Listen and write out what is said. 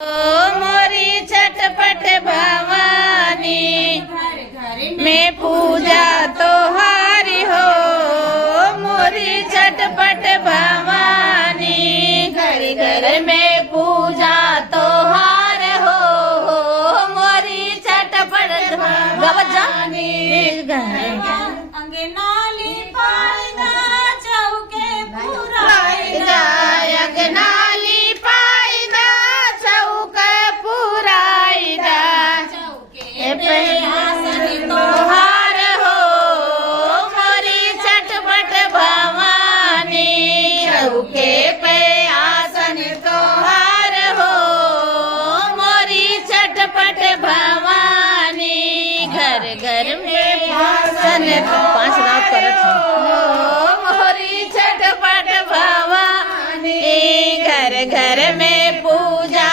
मोरी चटपट भवानी में पूजा तो हारी हो। मोरी चटपट भवानी घर घर में पूजा तो हार हो। मोरी चटपट भवानी अंगनाली पायदा चौके पुरायदा अंगनाली पायदा चौक पुरायदा चौके पे आसन तोहार हो। मोरी चटपट भवानी चौके पे आसन तोहार हो। मोरी चटपट भवानी घर घर में आसन 5 रात करत हो। मोरी चटपट भवानी घर घर में पूजा